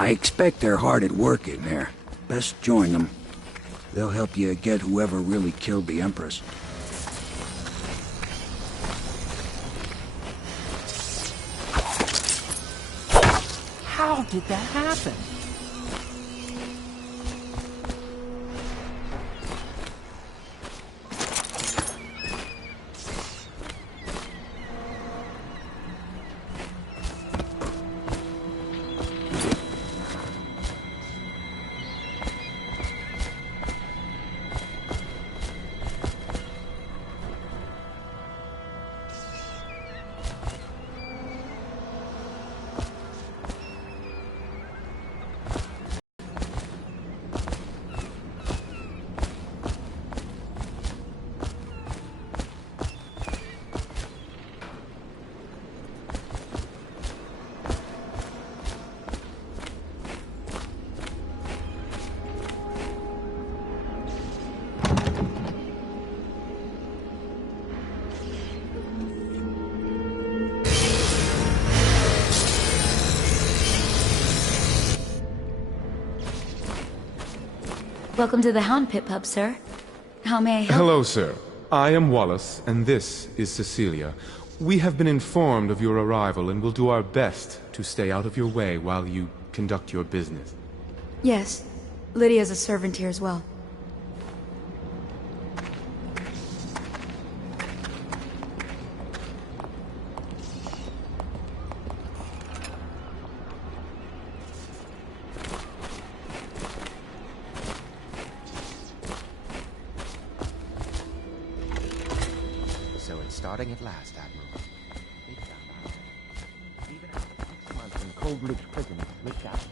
I expect they're hard at work in there. Best join them. They'll help you get whoever really killed the Empress. How did that happen? Welcome to the Hound Pit Pub, sir. How may I help? Hello, sir. I am Wallace, and this is Cecilia. We have been informed of your arrival and will do our best to stay out of your way while you conduct your business. Yes. Lydia's a servant here as well. Starting at last, Admiral. They found out. Even after 6 months in cold-lipped prison, looked out.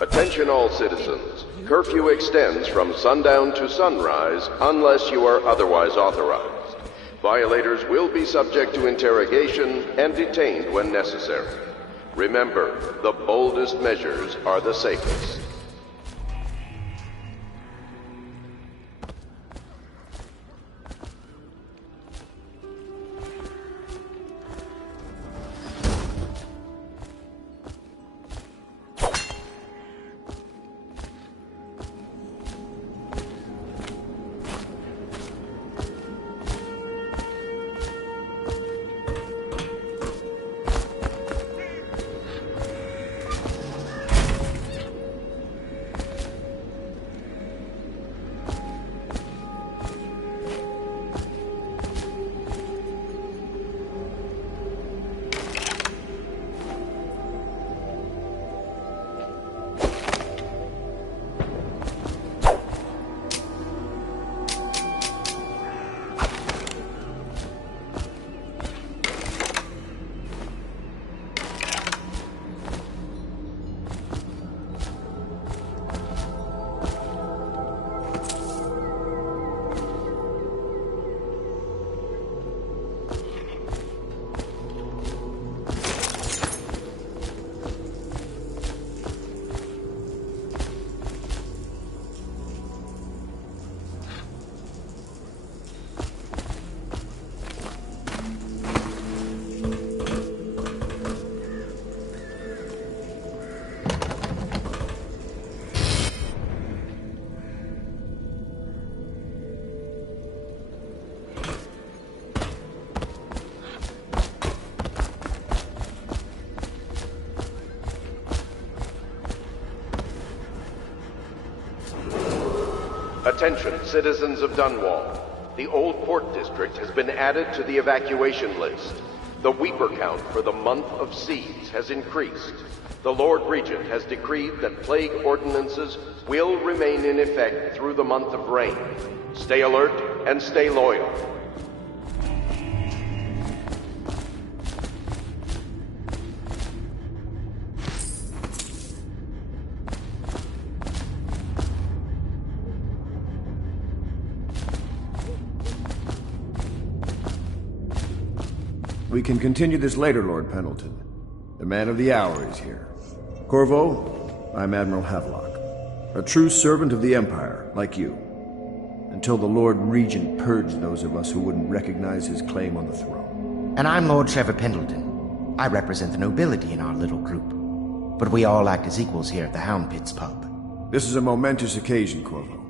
Attention all citizens. Curfew extends from sundown to sunrise unless you are otherwise authorized. Violators will be subject to interrogation and detained when necessary. Remember, the boldest measures are the safest. Attention, citizens of Dunwall. The Old Port District has been added to the evacuation list. The Weeper count for the month of siege has increased. The Lord Regent has decreed that plague ordinances will remain in effect through the month of rain. Stay alert and stay loyal. We can continue this later, Lord Pendleton. The man of the hour is here. Corvo, I'm Admiral Havelock. A true servant of the Empire, like you. until the Lord Regent purged those of us who wouldn't recognize his claim on the throne. And I'm Lord Trevor Pendleton. I represent the nobility in our little group. But we all act as equals here at the Hound Pits pub. This is a momentous occasion, Corvo.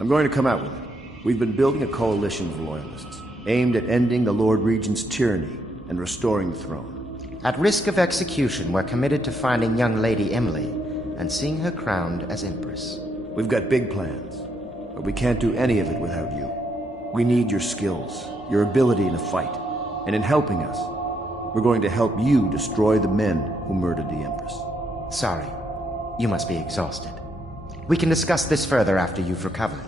I'm going to come out with it. We've been building a coalition of loyalists, aimed at ending the Lord Regent's tyranny and restoring the throne. At risk of execution, we're committed to finding young Lady Emily and seeing her crowned as Empress. We've got big plans, but we can't do any of it without you. We need your skills, your ability in a fight, and in helping us, we're going to help you destroy the men who murdered the Empress. Sorry, you must be exhausted. We can discuss this further after you've recovered.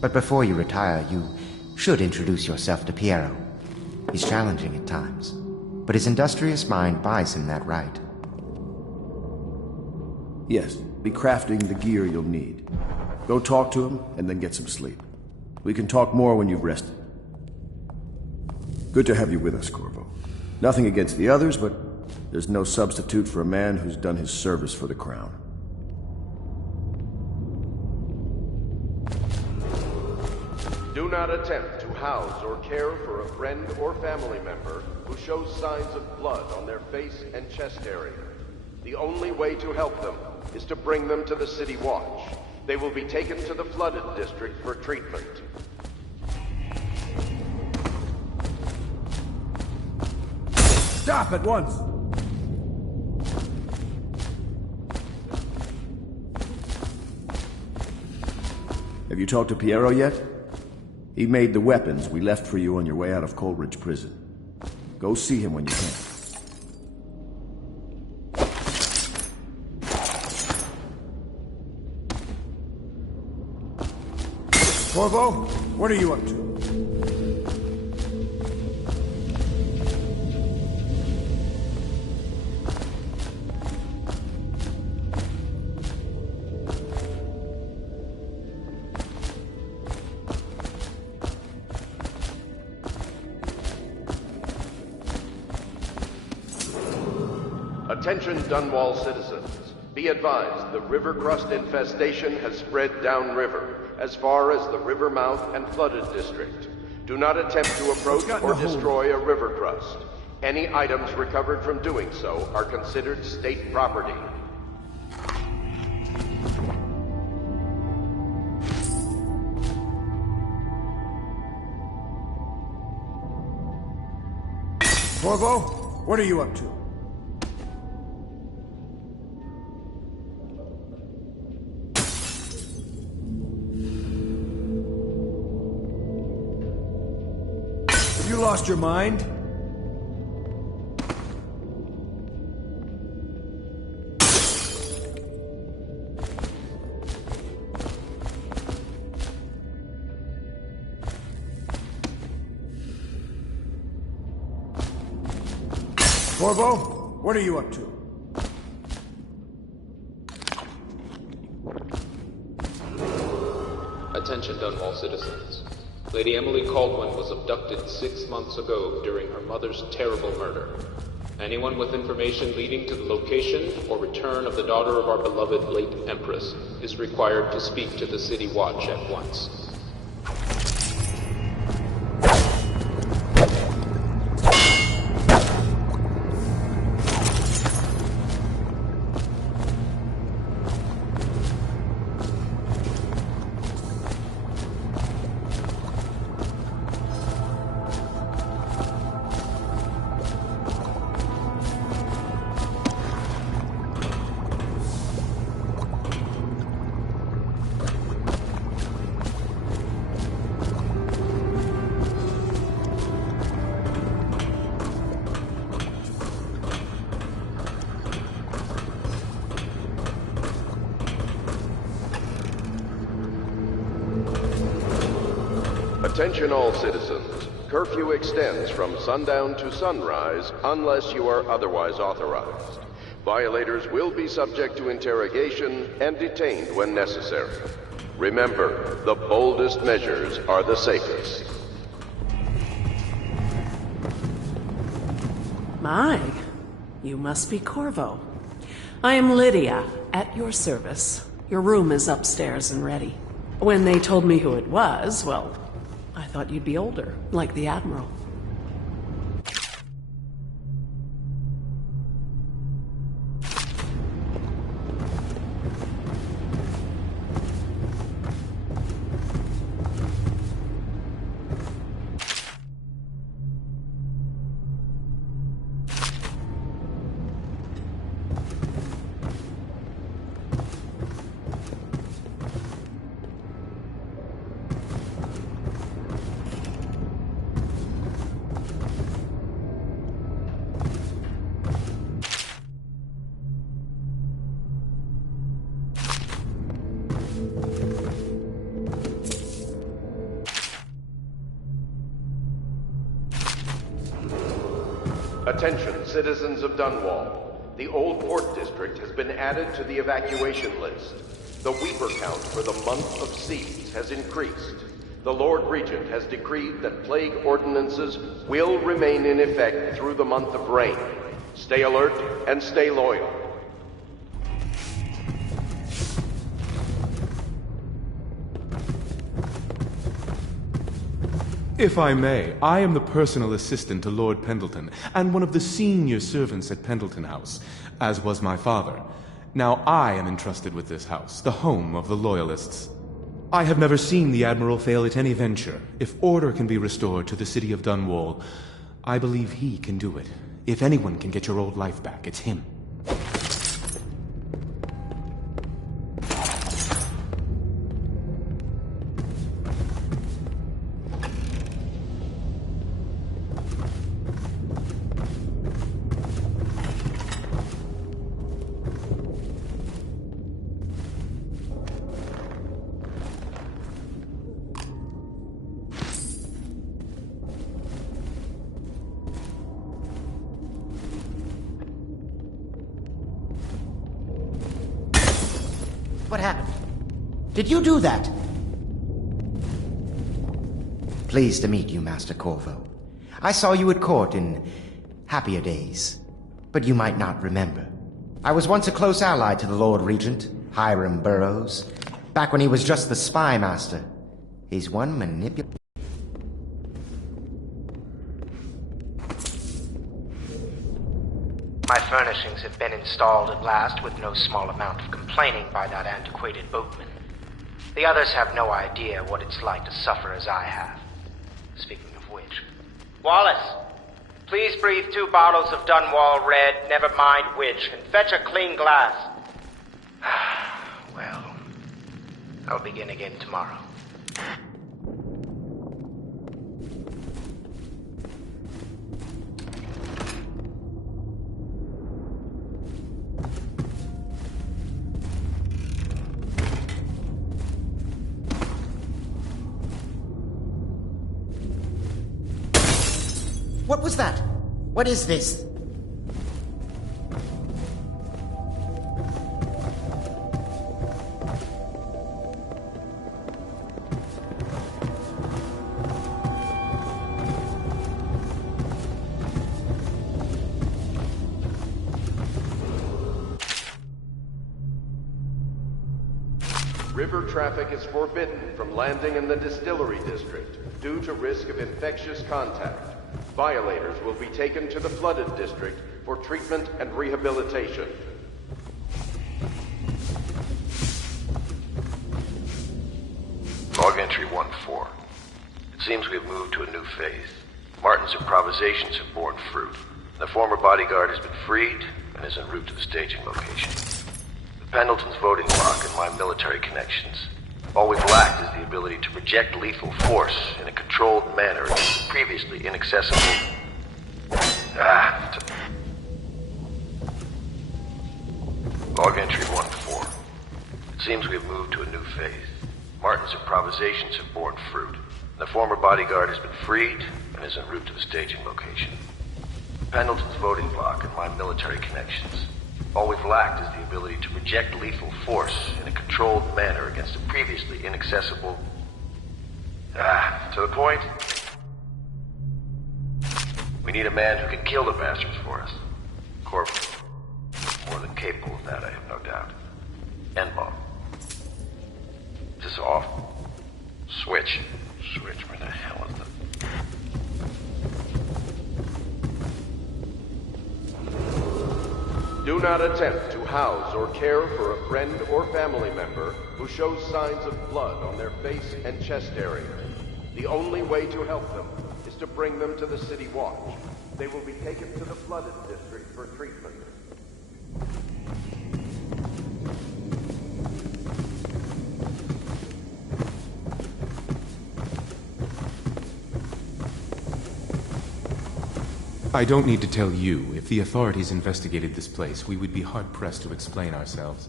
But before you retire, you should introduce yourself to Piero. He's challenging at times, but his industrious mind buys him that right. Yes, be crafting the gear you'll need. Go talk to him, and then get some sleep. We can talk more when you've rested. Good to have you with us, Corvo. Nothing against the others, but there's no substitute for a man who's done his service for the crown. Do not attempt to house or care for a friend or family member who shows signs of blood on their face and chest area. The only way to help them is to bring them to the City Watch. They will be taken to the flooded district for treatment. Stop at once! Have you talked to Piero yet? He made the weapons we left for you on your way out of Coleridge Prison. Go see him when you can. Corvo, what are you up to? Attention Dunwall citizens. Be advised, the river crust infestation has spread downriver, as far as the river mouth and flooded district. Do not attempt to approach or destroy a river crust. Any items recovered from doing so are considered state property. Corvo, what are you up to? You lost your mind? Corvo, what are you up to? Attention Dunwall citizens. Lady Emily Caldwin was abducted 6 months ago during her mother's terrible murder. Anyone with information leading to the location or return of the daughter of our beloved late Empress is required to speak to the City Watch at once. Attention all citizens. Curfew extends from sundown to sunrise unless you are otherwise authorized. Violators will be subject to interrogation and detained when necessary. Remember, the boldest measures are the safest. My, you must be Corvo. I am Lydia, at your service. Your room is upstairs and ready. When they told me who it was, well, I thought you'd be older, like the Admiral. Attention, citizens of Dunwall. The Old Port District has been added to the evacuation list. The Weeper count for the month of Seeds has increased. The Lord Regent has decreed that plague ordinances will remain in effect through the month of rain. Stay alert and stay loyal. If I may, I am the personal assistant to Lord Pendleton, and one of the senior servants at Pendleton House, as was my father. Now I am entrusted with this house, the home of the Loyalists. I have never seen the Admiral fail at any venture. If order can be restored to the city of Dunwall, I believe he can do it. If anyone can get your old life back, it's him. What happened? Did you do that? Pleased to meet you, Master Corvo. I saw you at court in happier days, but you might not remember. I was once a close ally to the Lord Regent, Hiram Burroughs, back when he was just the spy master. He's one manipulator. My furnishings have been installed at last with no small amount of complaining by that antiquated boatman. The others have no idea what it's like to suffer as I have. Speaking of which... Wallace! Please breathe 2 bottles of Dunwall Red, never mind which, and fetch a clean glass. Well, I'll begin again tomorrow. What was that? What is this? River traffic is forbidden from landing in the distillery district due to risk of infectious contact. Violators will be taken to the flooded district for treatment and rehabilitation. Log entry 1-4. It seems we have moved to a new phase. Martin's improvisations have borne fruit. The former bodyguard has been freed and is en route to the staging location. With Pendleton's voting block and my military connections, all we've lacked is the ability to project lethal force in a controlled manner against the previously inaccessible... Log entry 1-4. It seems we have moved to a new phase. Martin's improvisations have borne fruit. The former bodyguard has been freed and is en route to the staging location. With Pendleton's voting block and my military connections, all we've lacked is the ability to project lethal force in a controlled manner against a previously inaccessible... to the point? We need a man who can kill the bastards for us. Corvo. More than capable of that, I have no doubt. Enbom. Is this off? Switch. Switch, where the hell is it? Do not attempt to house or care for a friend or family member who shows signs of blood on their face and chest area. The only way to help them is to bring them to the City Watch. They will be taken to the flooded district for treatment. I don't need to tell you, if the authorities investigated this place, we would be hard-pressed to explain ourselves.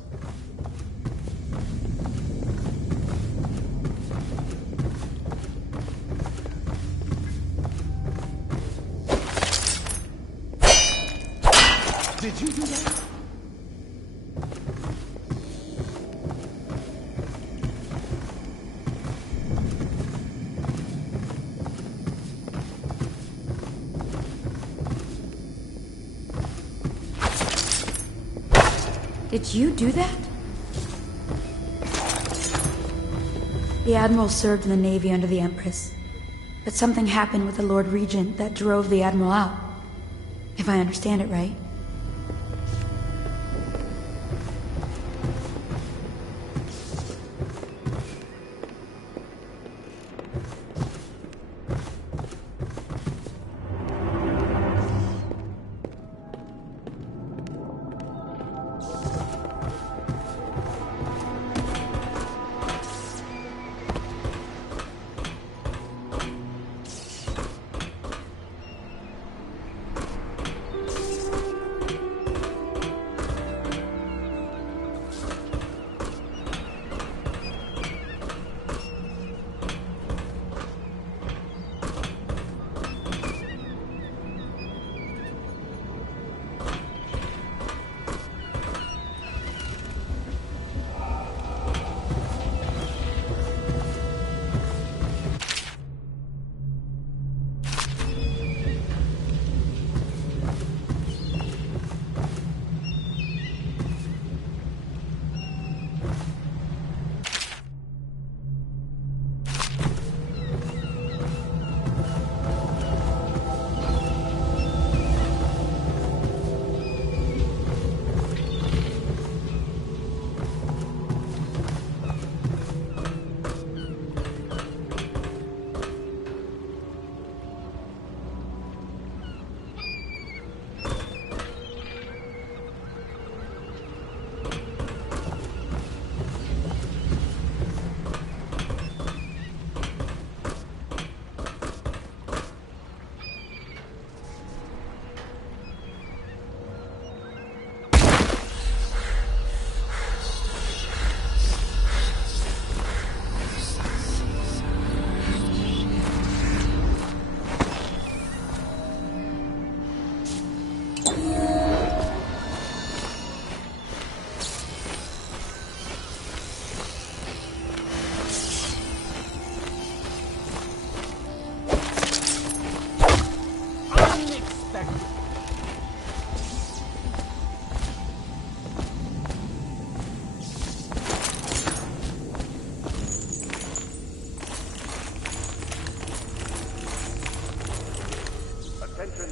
Did you do that? Did you do that? The Admiral served in the Navy under the Empress. But something happened with the Lord Regent that drove the Admiral out. If I understand it right.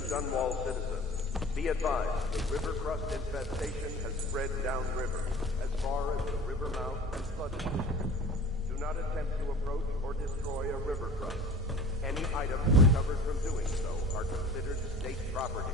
Dunwall citizens, be advised the river crust infestation has spread downriver, as far as the river mouth and flooded district. Do not attempt to approach or destroy a river crust. Any items recovered from doing so are considered state property.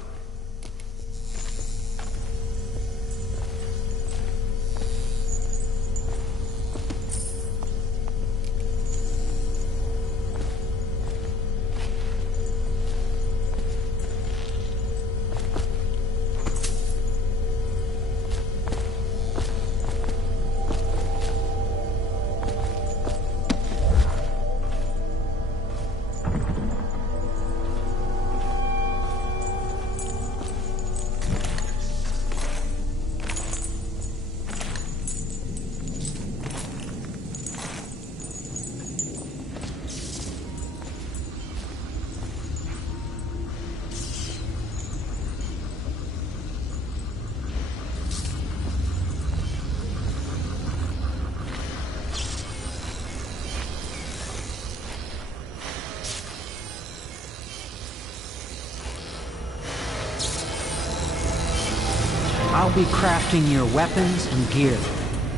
I'll be crafting your weapons and gear.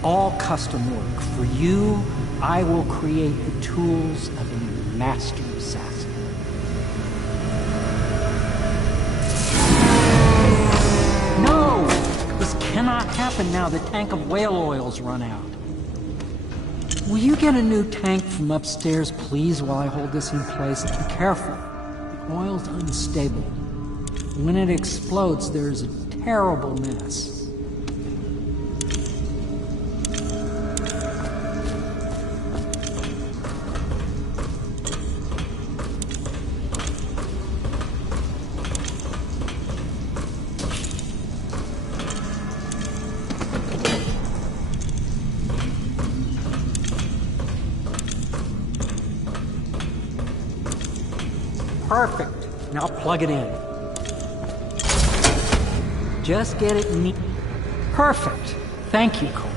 All custom work. For you, I will create the tools of a master assassin. No! This cannot happen now. The tank of whale oil's run out. Will you get a new tank from upstairs, please, while I hold this in place? Be careful. The oil's unstable. When it explodes, there's a terrible mess. Perfect. Now plug it in. Just get it neat. Perfect. Thank you, Cole.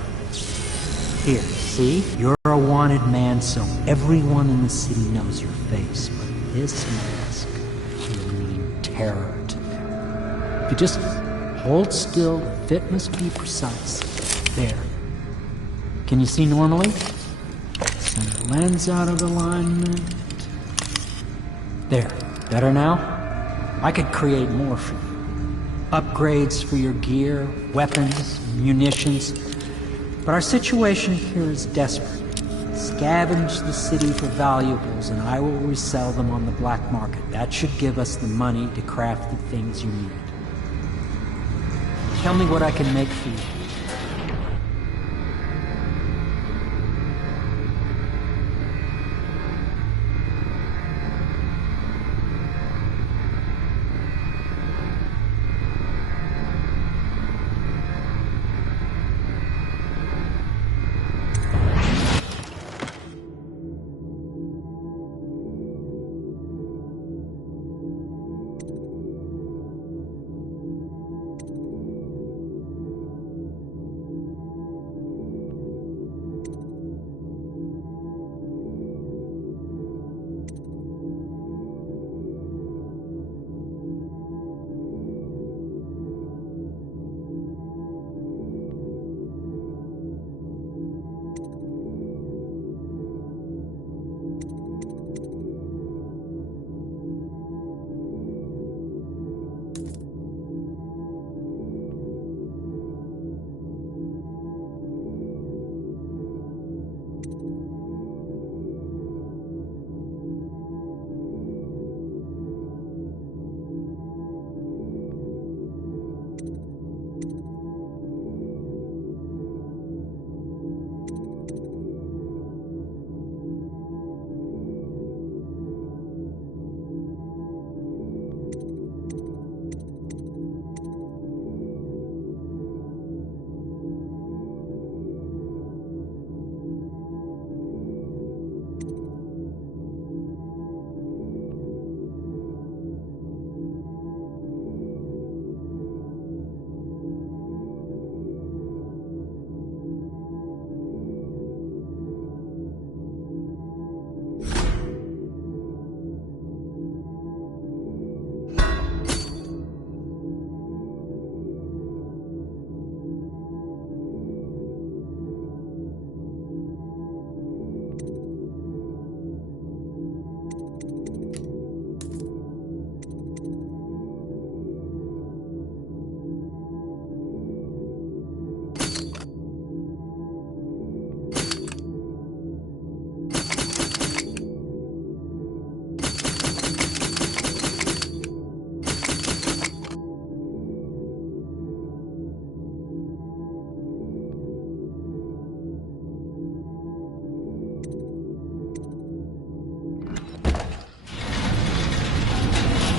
Here, see? You're a wanted man, so everyone in the city knows your face. But this mask will mean terror to them. If you just hold still, the fit must be precise. There. Can you see normally? Send the lens out of alignment. There. Better now? I could create more for you. Upgrades for your gear, weapons, munitions. But our situation here is desperate. Scavenge the city for valuables and I will resell them on the black market. That should give us the money to craft the things you need. Tell me what I can make for you.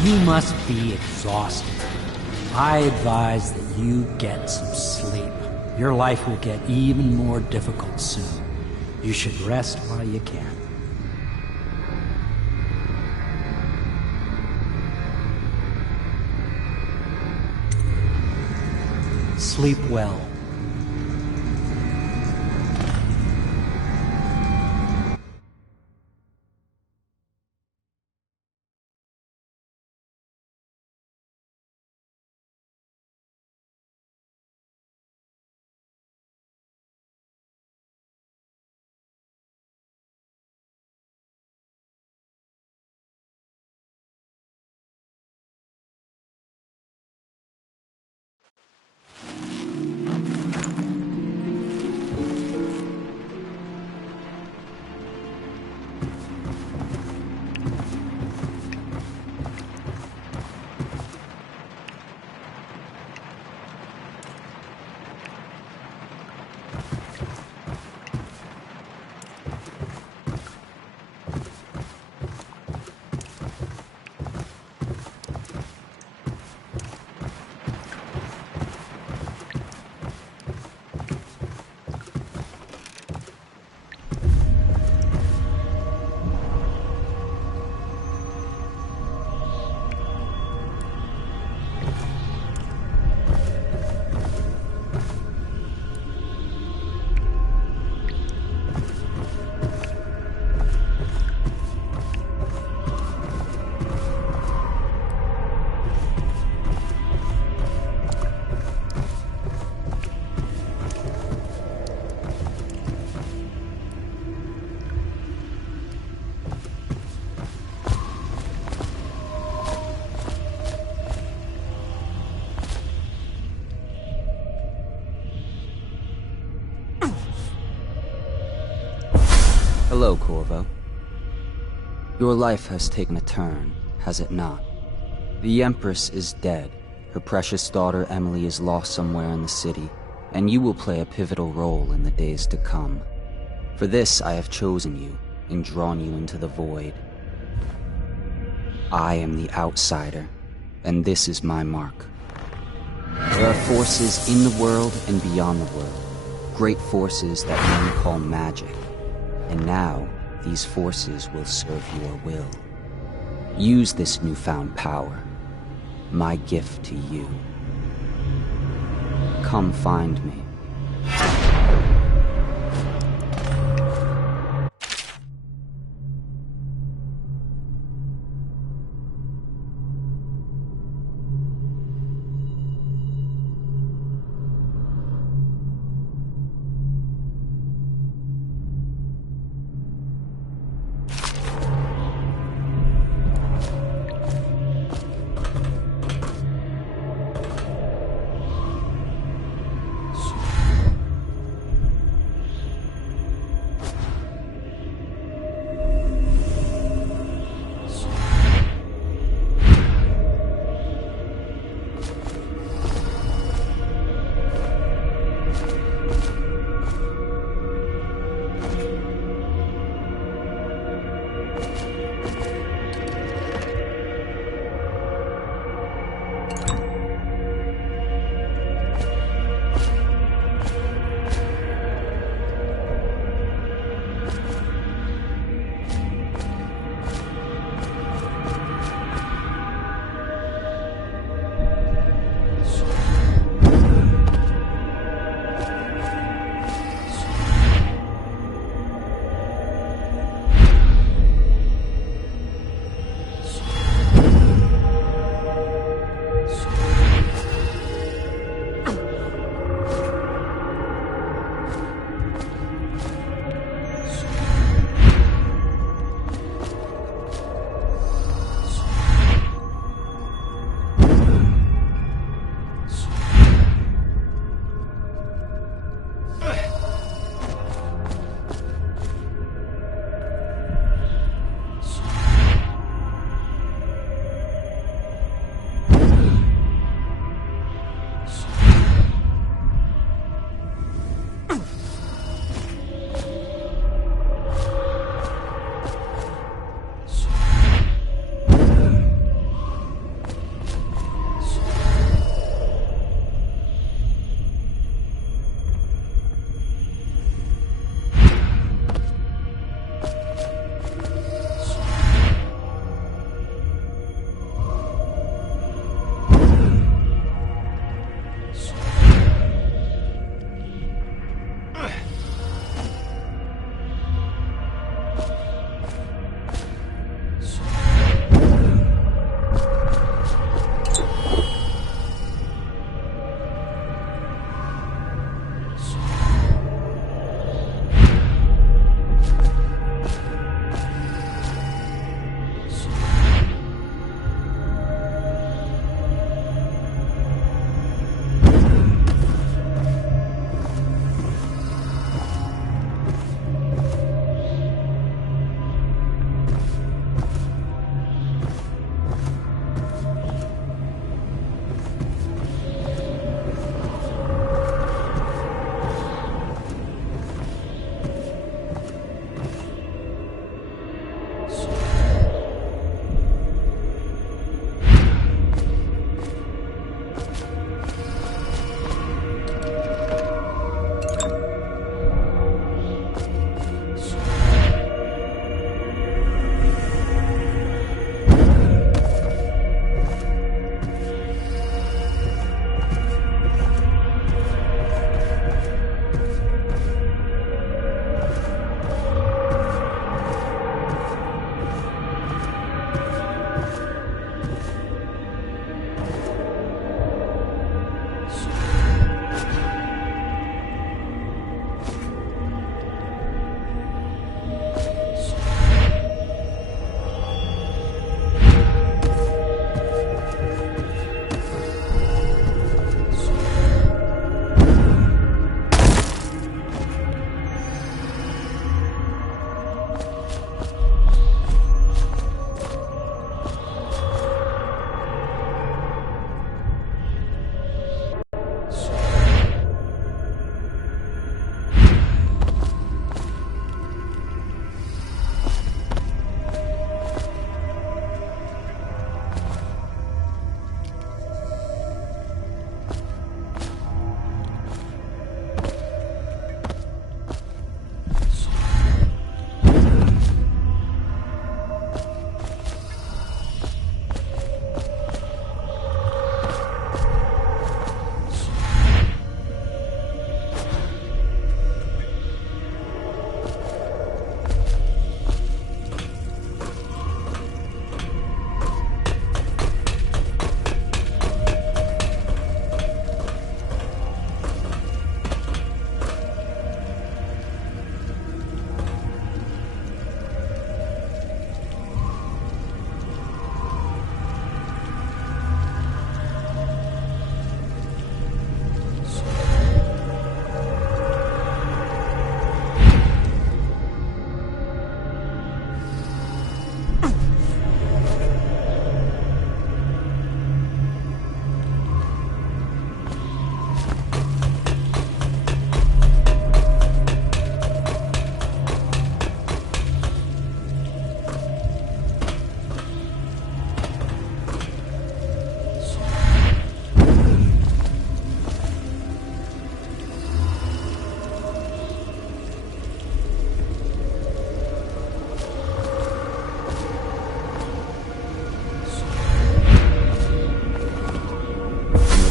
You must be exhausted. I advise that you get some sleep. Your life will get even more difficult soon. You should rest while you can. Sleep well. Hello, Corvo. Your life has taken a turn, has it not? The Empress is dead. Her precious daughter Emily is lost somewhere in the city, and you will play a pivotal role in the days to come. For this I have chosen you and drawn you into the void. I am the outsider, and this is my mark. There are forces in the world and beyond the world, great forces that men call magic. And now, these forces will serve your will. Use this newfound power, my gift to you. Come find me.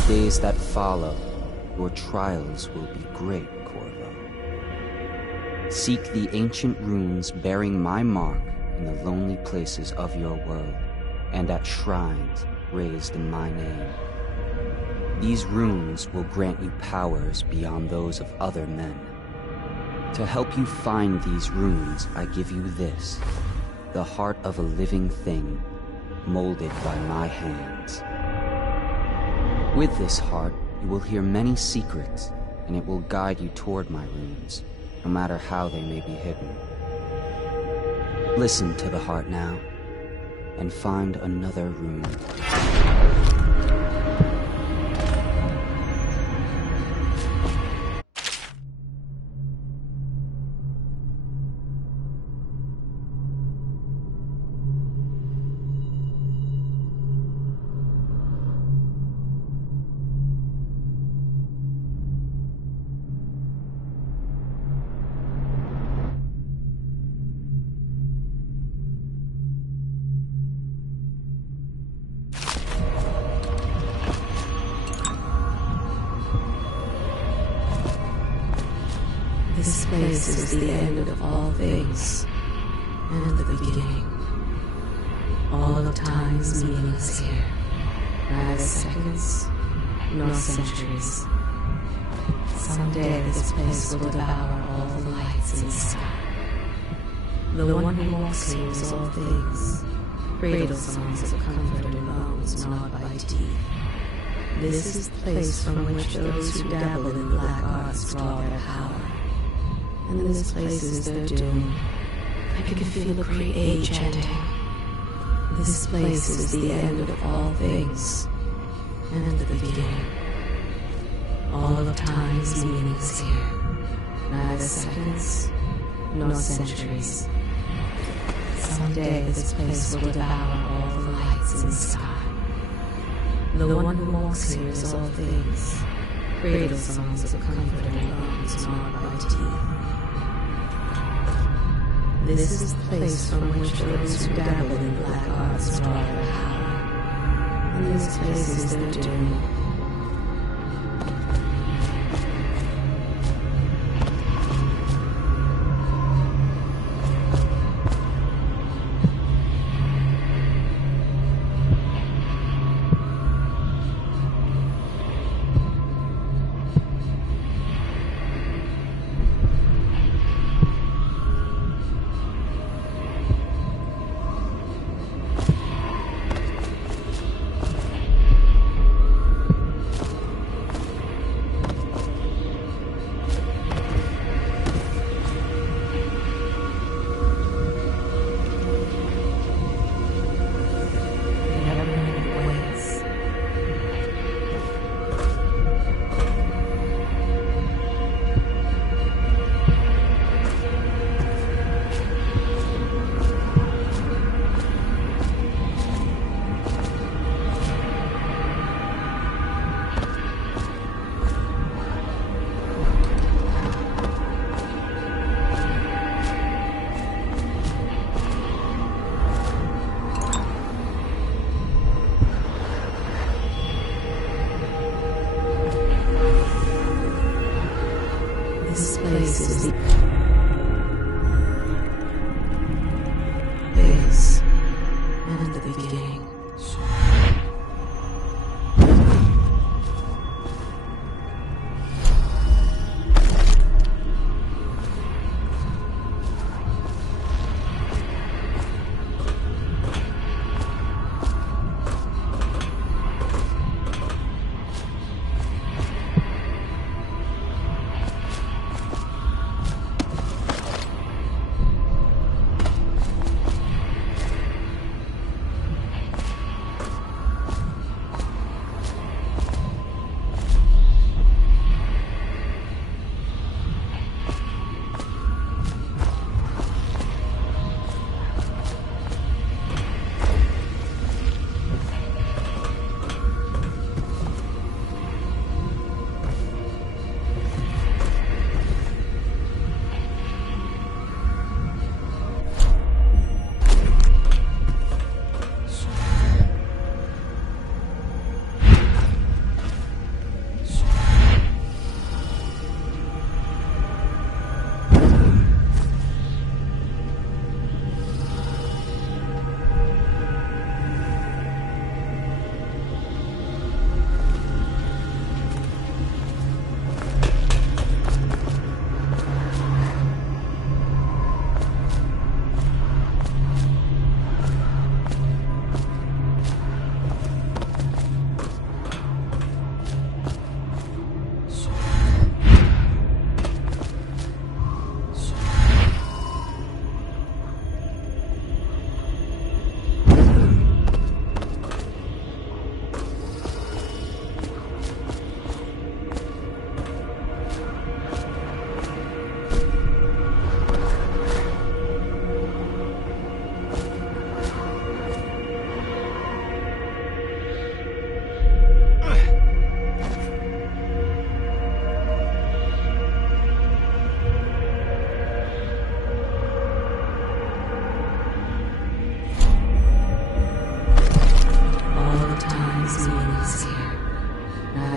days that follow, your trials will be great, Corvo. Seek the ancient runes bearing my mark in the lonely places of your world, and at shrines raised in my name. These runes will grant you powers beyond those of other men. To help you find these runes, I give you this, the heart of a living thing, molded by my hands. With this heart, you will hear many secrets, and it will guide you toward my runes, no matter how they may be hidden. Listen to the heart now, and find another rune. This place is the end of all things, and the beginning. All of time's meaningless here. Neither seconds, nor centuries. Someday this place will devour all the lights in the sky. The one who walks here is all things. Cradle songs of comfort and bones gnawed by teeth. This is the place from which those who dabble in black arts draw their power. And this place is their doom. I can feel the great age ending. This place is the end of all things, and the beginning. All of time's meanings here. Neither seconds, nor centuries. Someday this place will devour all the lights in the sky. The one who walks here is all things. Cradle songs of comfort and bones gnawed by teeth. This is the place from which those who dabble in black arts draw their power. And this place is their doom.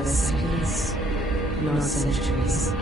neither seconds nor centuries.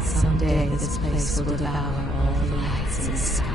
Someday this place will devour all the lights in the sky.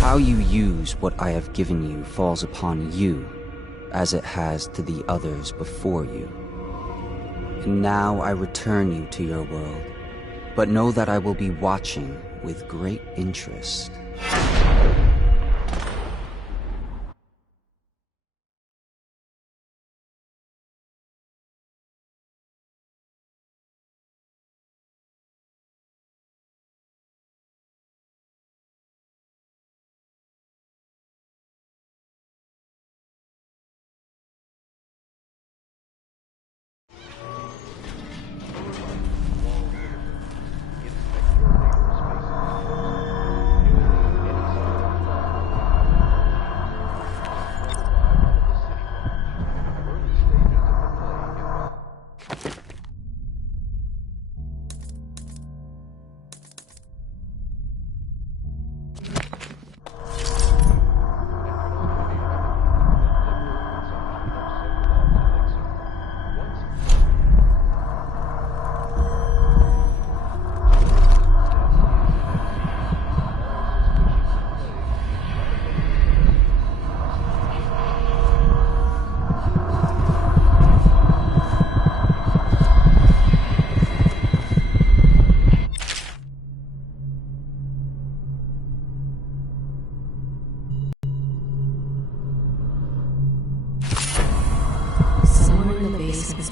How you use what I have given you falls upon you, as it has to the others before you. And now I return you to your world, but know that I will be watching with great interest.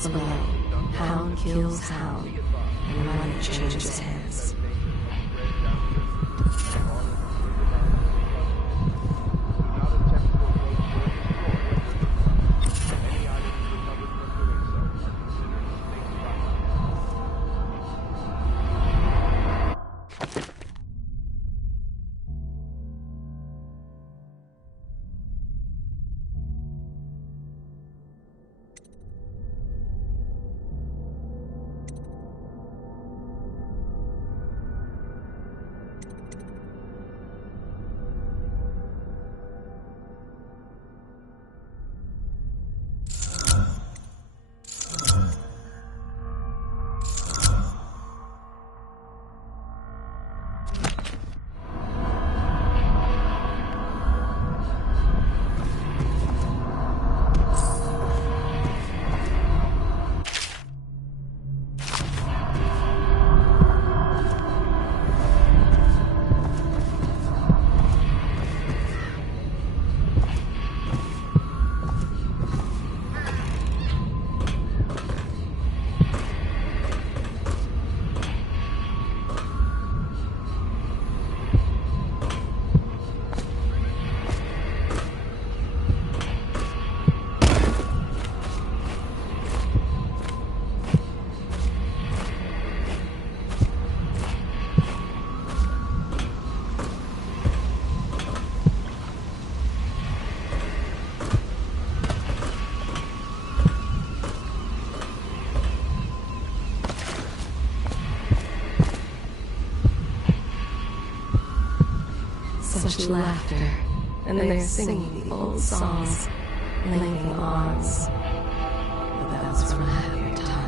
thoughts below. Hound kills hound, and money changes hands. Such laughter, and they're singing the old songs, linking arms. The bells from a happier time.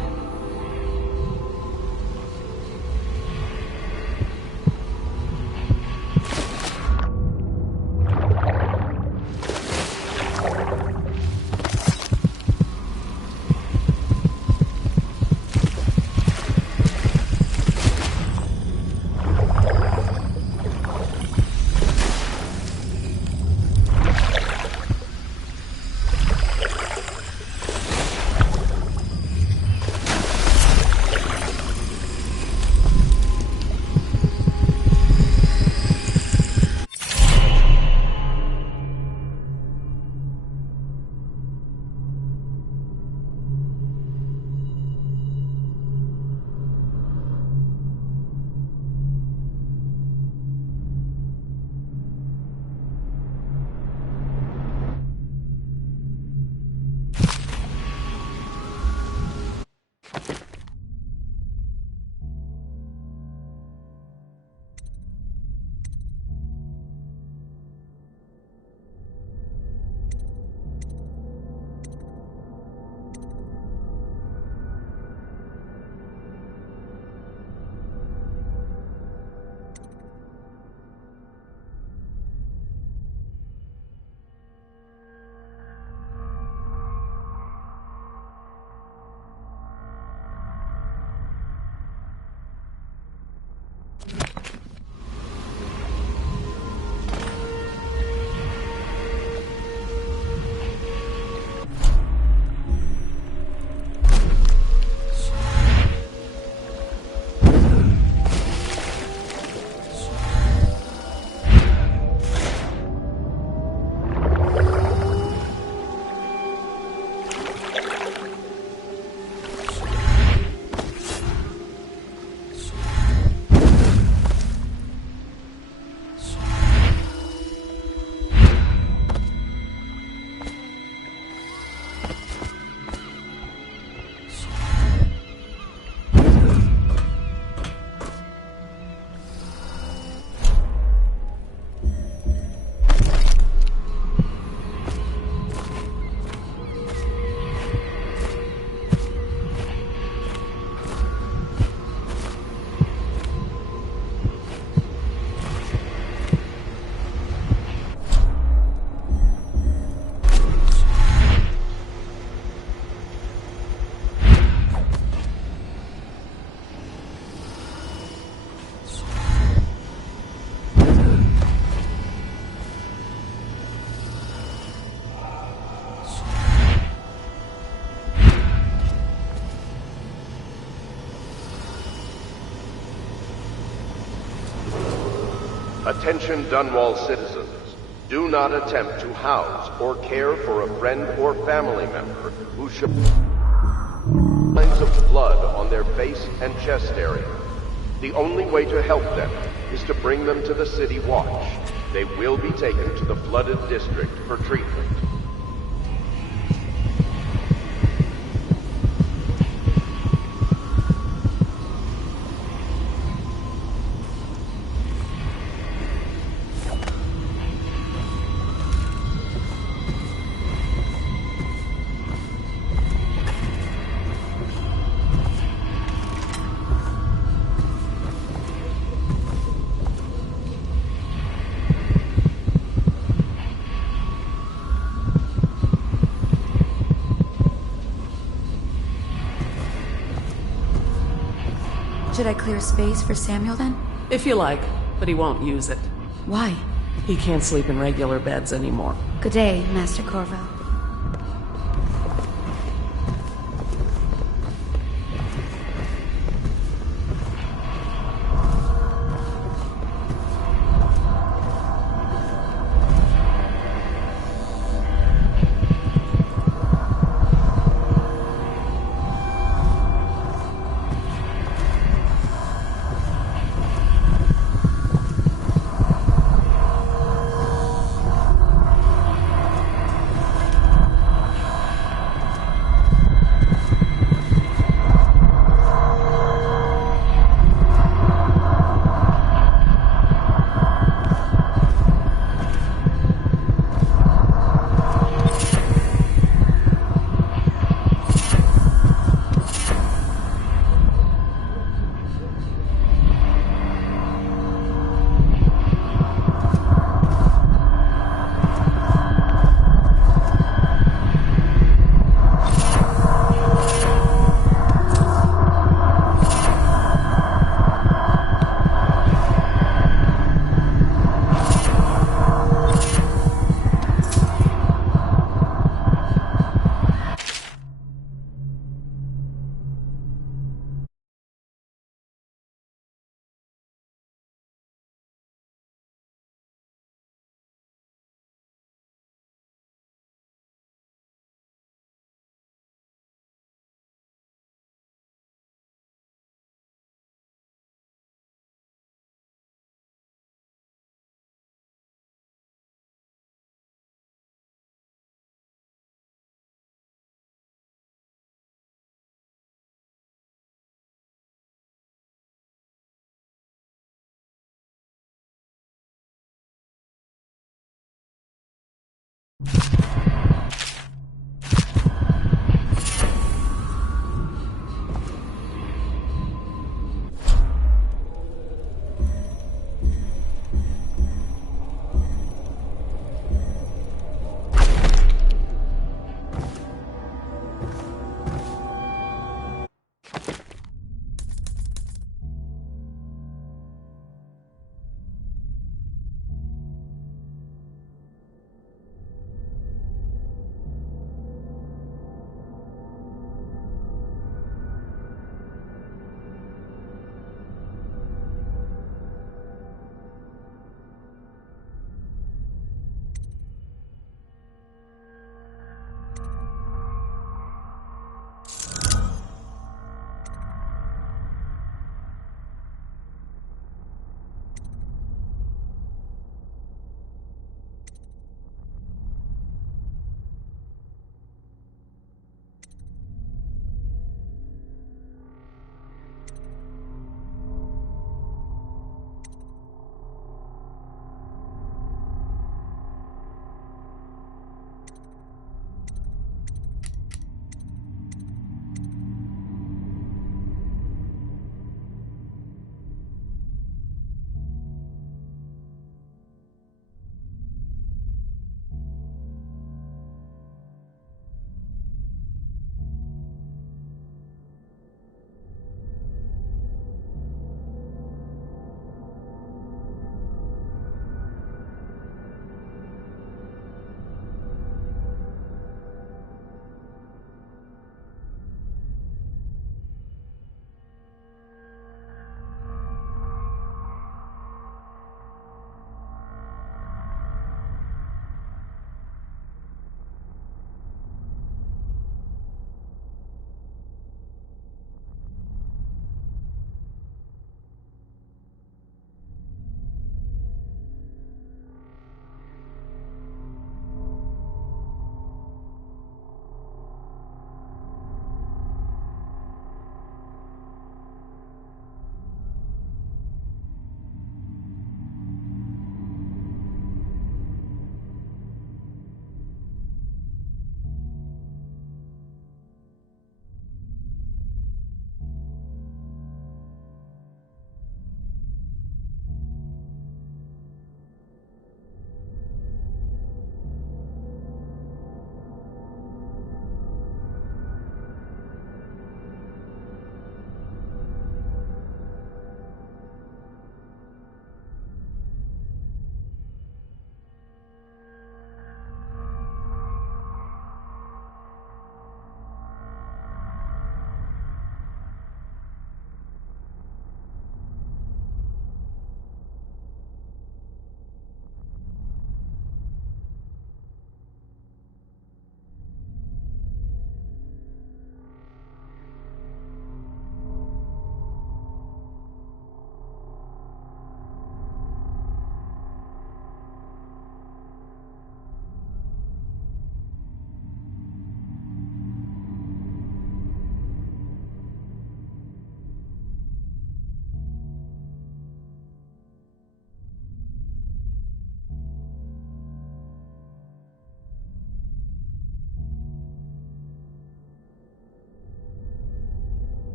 Attention Dunwall citizens. Do not attempt to house or care for a friend or family member who shows signs of blood on their face and chest area. The only way to help them is to bring them to the City Watch. They will be taken to the flooded district for treatment. Should I clear space for Samuel then? If you like, but he won't use it. Why? He can't sleep in regular beds anymore. Good day, Master Corval.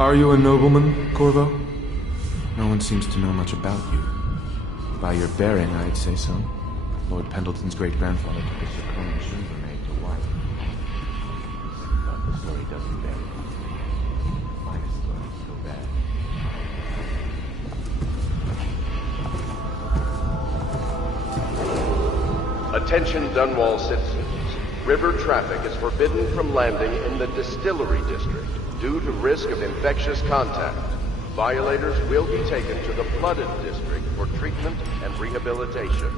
Are you a nobleman, Corvo? No one seems to know much about you. By your bearing, I'd say so. Lord Pendleton's great-grandfather took a Circonian chambermaid to wife. But the story doesn't bear it. Finest stories go bad. Attention Dunwall citizens. River traffic is forbidden from landing in the Distillery District due to risk of infectious contact. Violators will be taken to the Flooded District for treatment and rehabilitation.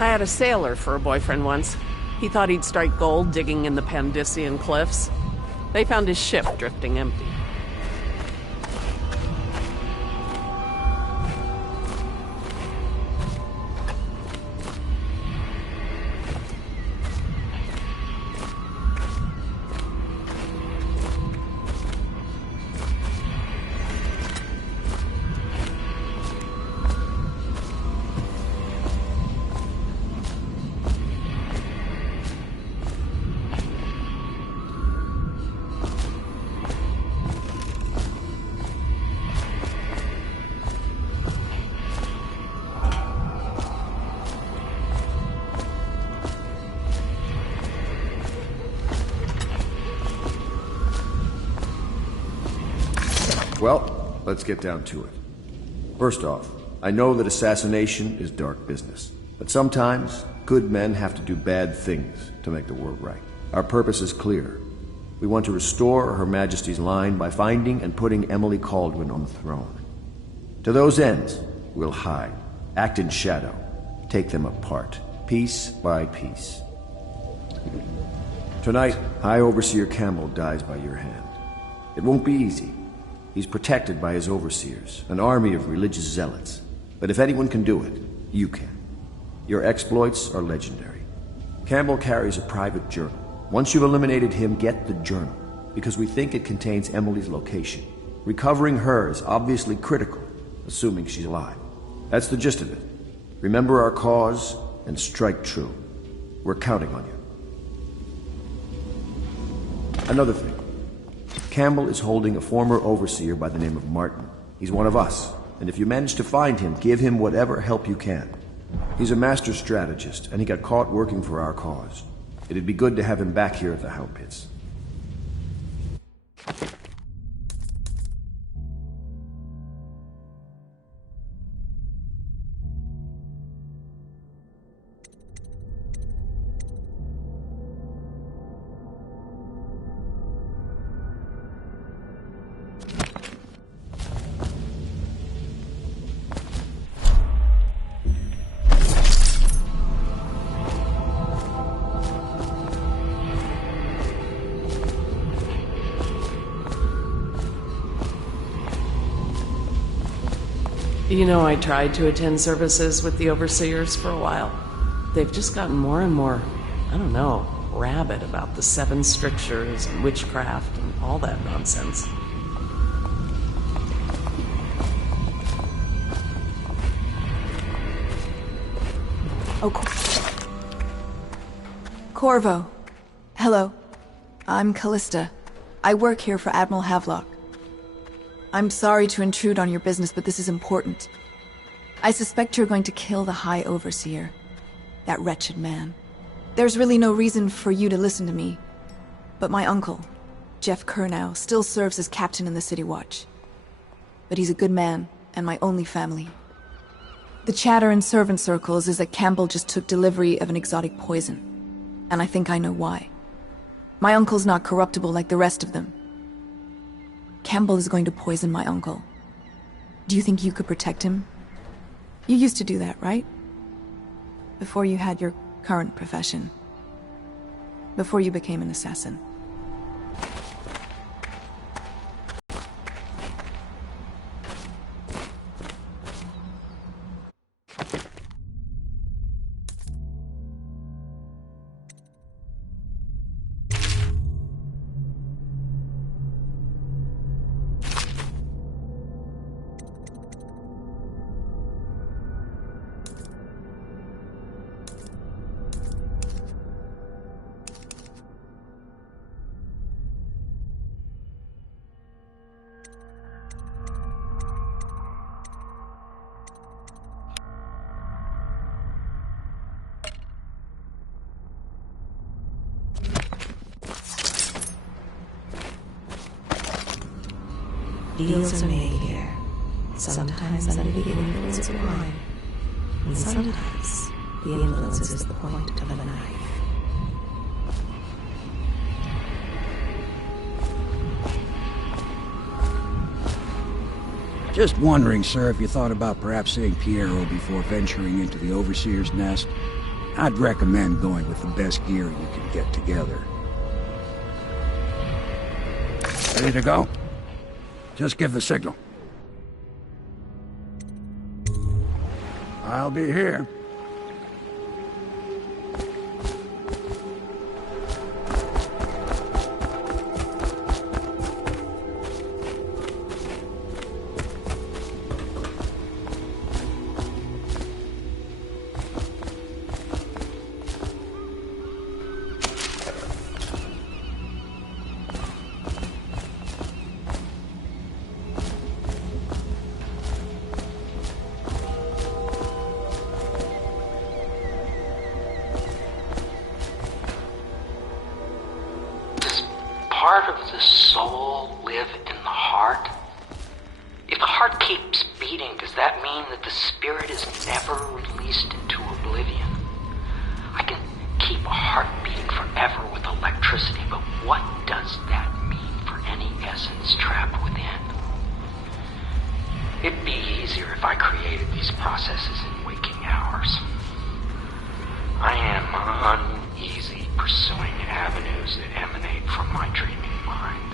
I had a sailor for a boyfriend once. He thought he'd strike gold digging in the Pandician cliffs. They found his ship drifting empty. Well, let's get down to it. First off, I know that assassination is dark business, but sometimes good men have to do bad things to make the world right. Our purpose is clear. We want to restore Her Majesty's line by finding and putting Emily Caldwin on the throne. To those ends, we'll hide, act in shadow, take them apart, piece by piece. Tonight, High Overseer Campbell dies by your hand. It won't be easy. He's protected by his overseers, an army of religious zealots. But if anyone can do it, you can. Your exploits are legendary. Campbell carries a private journal. Once you've eliminated him, get the journal, because we think it contains Emily's location. Recovering her is obviously critical, assuming she's alive. That's the gist of it. Remember our cause, and strike true. We're counting on you. Another thing. Campbell is holding a former overseer by the name of Martin. He's one of us, and if you manage to find him, give him whatever help you can. He's a master strategist, and he got caught working for our cause. It'd be good to have him back here at the Hound Pits. You know, I tried to attend services with the overseers for a while. They've just gotten more and more, I don't know, rabid about the 7 strictures and witchcraft and all that nonsense. Oh, Corvo. Hello. I'm Callista. I work here for Admiral Havelock. I'm sorry to intrude on your business, but this is important. I suspect you're going to kill the High Overseer. That wretched man. There's really no reason for you to listen to me. But my uncle, Jeff Kernow, still serves as captain in the City Watch. But he's a good man, and my only family. The chatter in servant circles is that Campbell just took delivery of an exotic poison. And I think I know why. My uncle's not corruptible like the rest of them. Campbell is going to poison my uncle. Do you think you could protect him? You used to do that, right? Before you had your current profession. Before you became an assassin. Deals are made here, sometimes under the influence of wine, and sometimes the influence is the point of a knife. Just wondering, sir, if you thought about perhaps seeing Piero before venturing into the Overseer's nest. I'd recommend going with the best gear you can get together. Ready to go? Just give the signal. I'll be here. Part of the soul live in the heart? If the heart keeps beating, does that mean that the spirit is never released into oblivion? I can keep a heart beating forever with electricity, but what does that mean for any essence trapped within? It'd be easier if I created these processes in waking hours. I am uneasy pursuing avenues that emanate from my dreaming mind.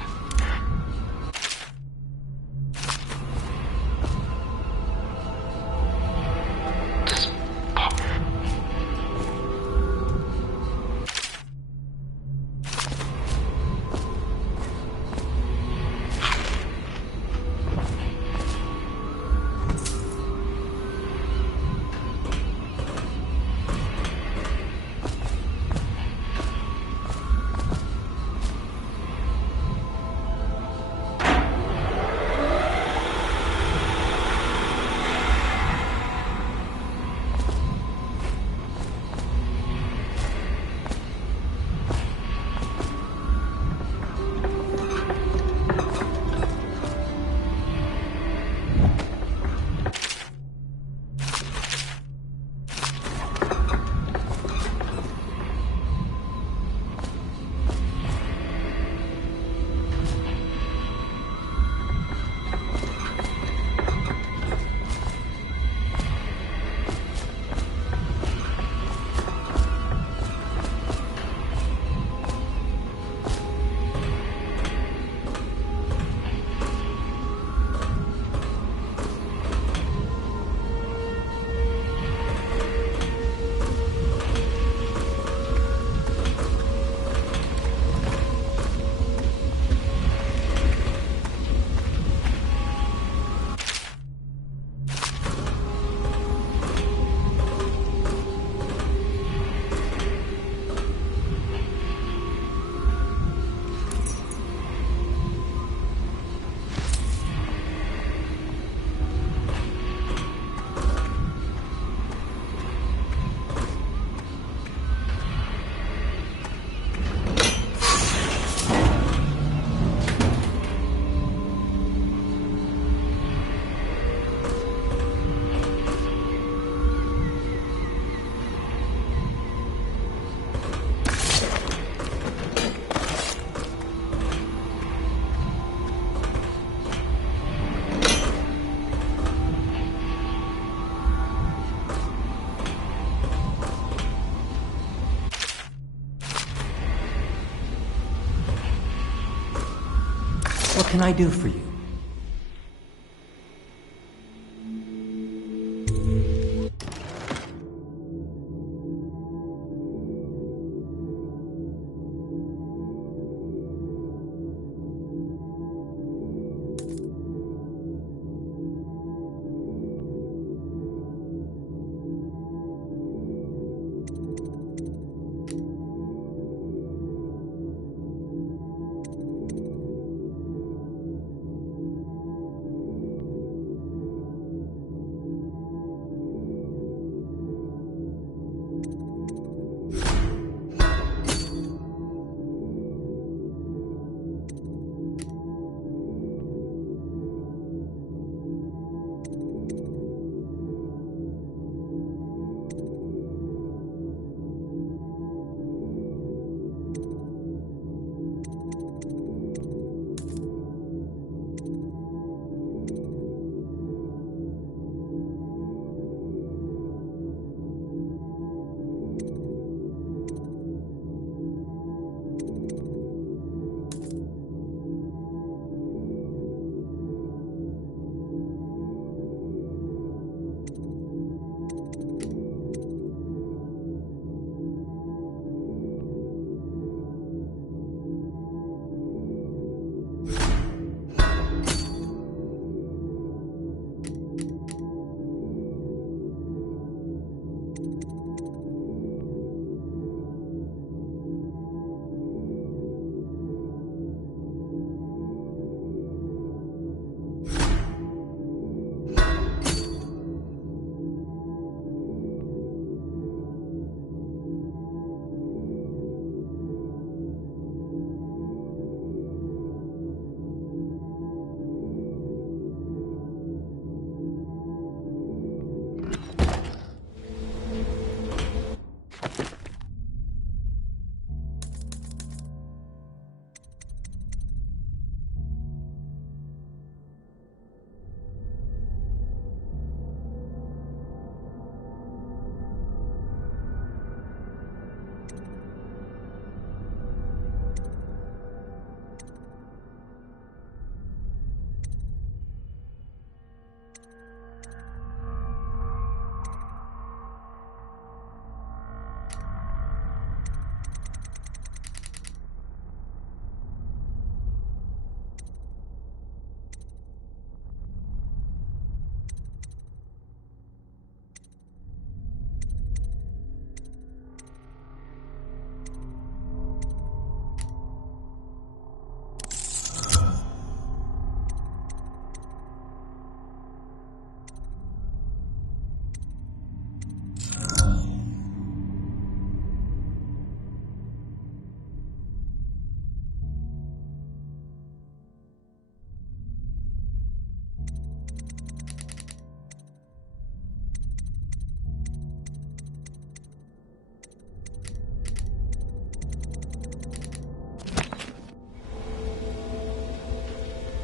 What can I do for you?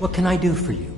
What can I do for you?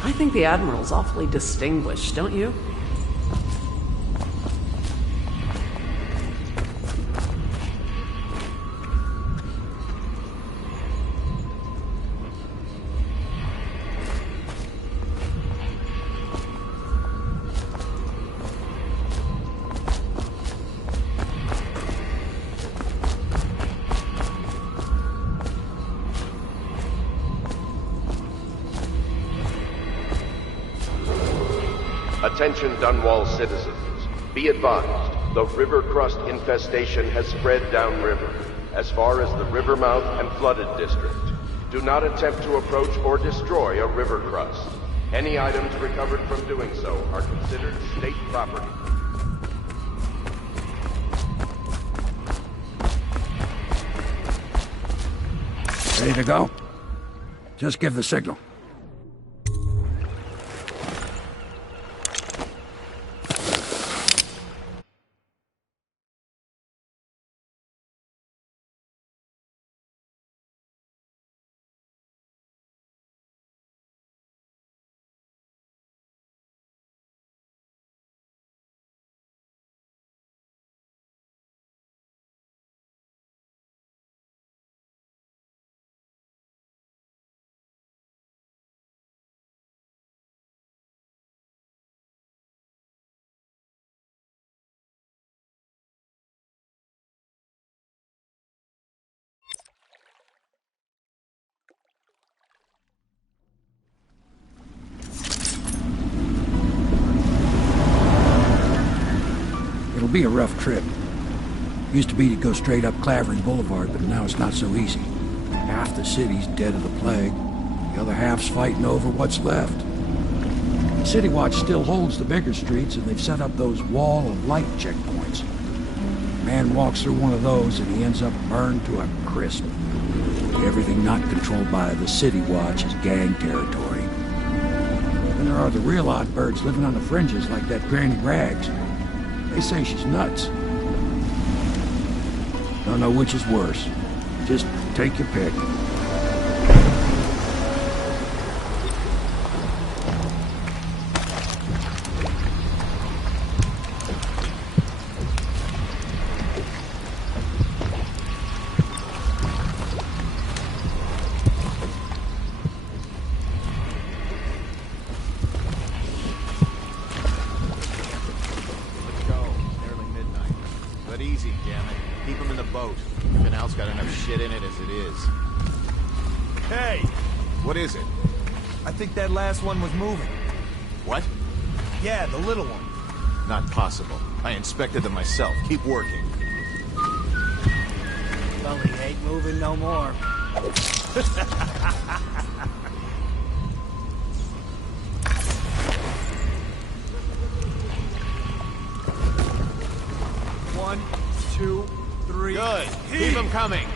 I think the Admiral's awfully distinguished, don't you? Attention Dunwall citizens. Be advised, the river crust infestation has spread downriver, as far as the river mouth and flooded district. Do not attempt to approach or destroy a river crust. Any items recovered from doing so are considered state property. Ready to go? Just give the signal. It'll be a rough trip. Used to be to go straight up Clavering Boulevard, but now it's not so easy. Half the city's dead of the plague. The other half's fighting over what's left. City Watch still holds the bigger streets, and they've set up those wall of light checkpoints. A man walks through one of those, and he ends up burned to a crisp. Everything not controlled by the City Watch is gang territory. Then there are the real odd birds living on the fringes like that Granny Rags. They say she's nuts. Don't know which is worse. Just take your pick. That last one was moving. What? Yeah, the little one. Not possible. I inspected them myself. Keep working. Well, he ain't moving no more. One, two, three. Good. Keep them coming.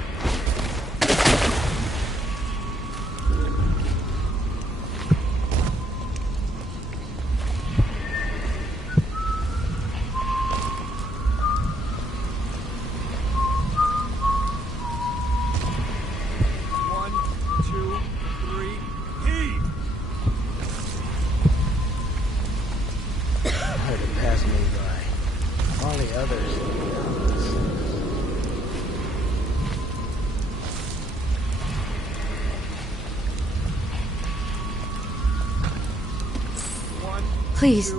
Please,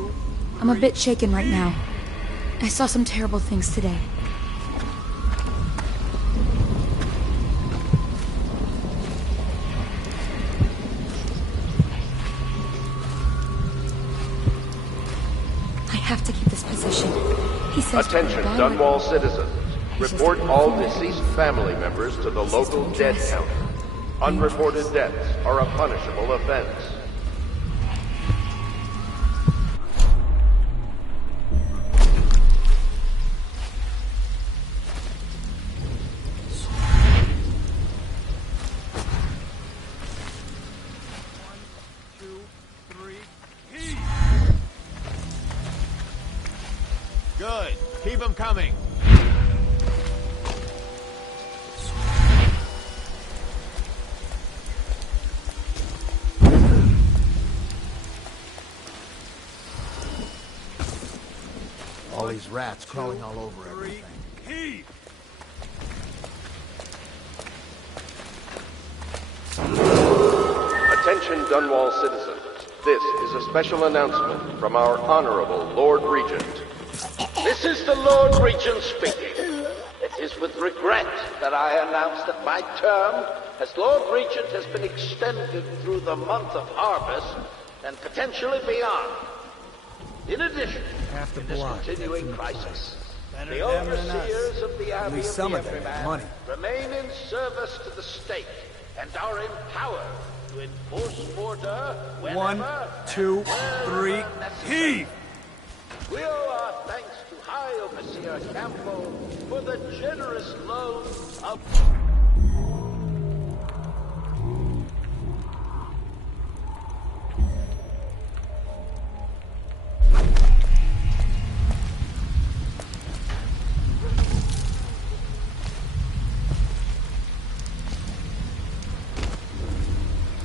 I'm a bit shaken right now. I saw some terrible things today. I have to keep this position. He says... Attention, Dunwall citizens. Report all deceased family members to the local dead counter. Unreported deaths are a punishable offense. Good. Keep them coming. All these rats crawling all over everything. Heave! Attention, Dunwall citizens. This is a special announcement from our Honorable Lord Regent. This is the Lord Regent speaking. It is with regret that I announce that my term as Lord Regent has been extended through the month of harvest and potentially beyond. In addition, in this continuing crisis, the overseers of the Abbey of the Everyman remain in service to the state and are empowered to enforce order whenever 1, 2, 3, heave! We owe our thanks to High Overseer Campbell for the generous loan of...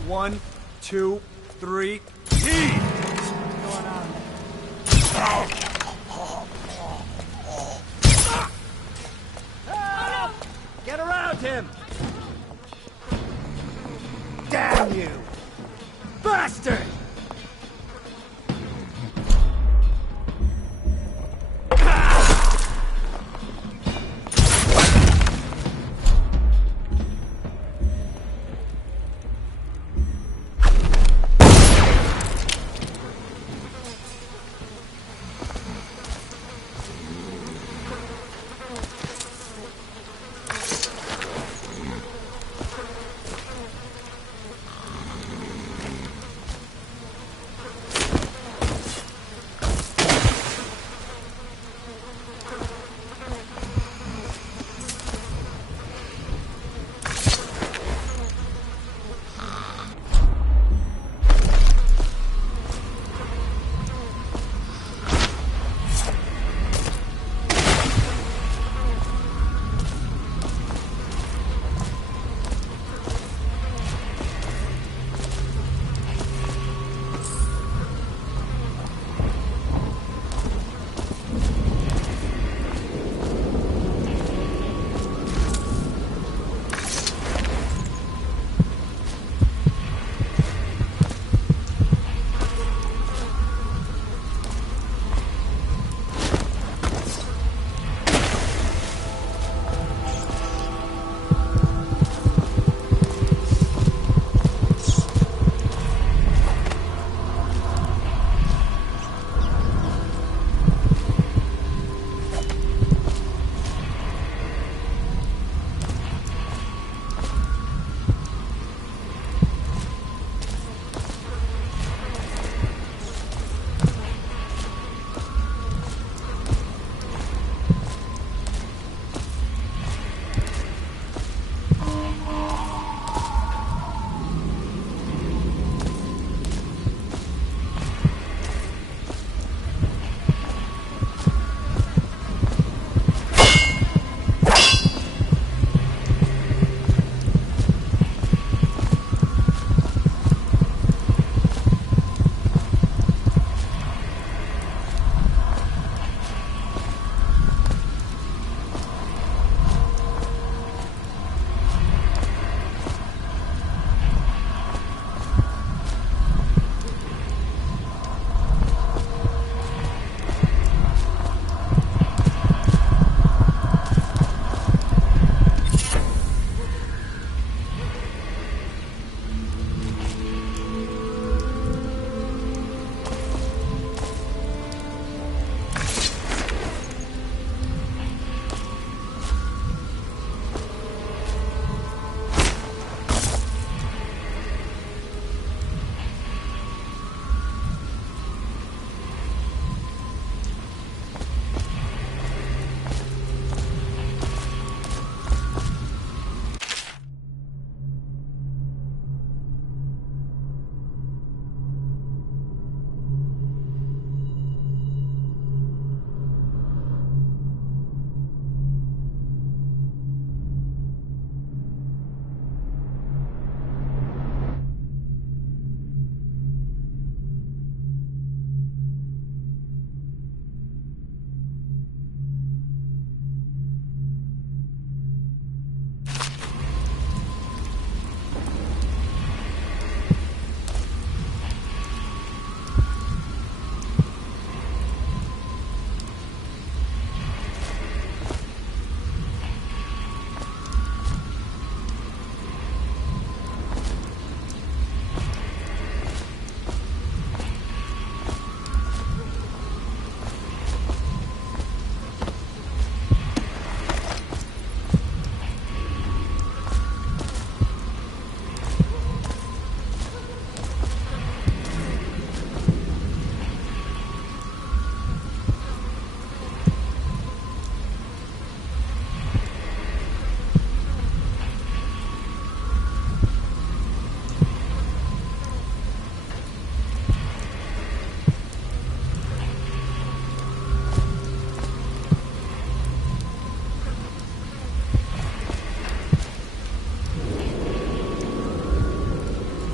One, 2, 3, heave! Get around him! Damn you! Bastard!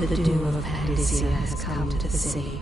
the doom of Pandacia has come to the city.